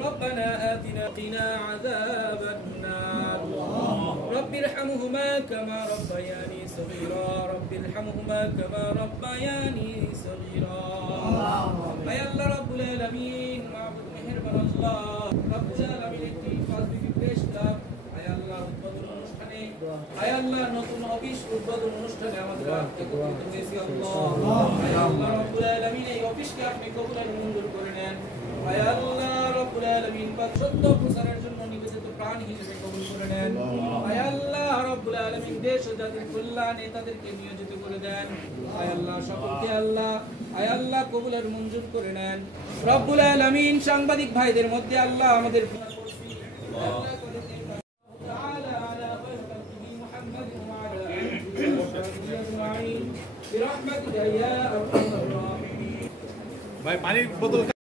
ربنا آتنا قنا عذاب النار رب ارحمهما كما ربياني صغيرا رب ارحمهما كما ربياني صغيرا يا الله رب العالمين معبود مهربان الله رب العالمين একটি ফাজলি পেশদার আয় আল্লাহ উদ্বোধন অনুষ্ঠানে আয় আল্লাহ নতুন অফিস উদ্বোধন অনুষ্ঠানে আমাদের একত্রিত হয়েছি আল্লাহ আয় আল্লাহ রব্বুল আলামিন এই অফিসকে আপনি কবুল আর মঞ্জুর করে নেন আয় আল্লাহ রব্বুল আলামিন সত্য প্রচারের জন্য নিবেদিত প্রাণ হিসেবে কবুল করে নেন আয় আল্লাহ রব্বুল আলামিন দেশ ও জাতির কল্যাণে তাদেরকে নিয়োজিত করে দেন আয় আল্লাহ সকলকে আল্লাহ আয় আল্লাহ কবুল আর মঞ্জুর করে নেন রব্বুল আলামিন সাংবাদিক ভাইদের মধ্যে আল্লাহ আমাদের ভাই পানির বোতল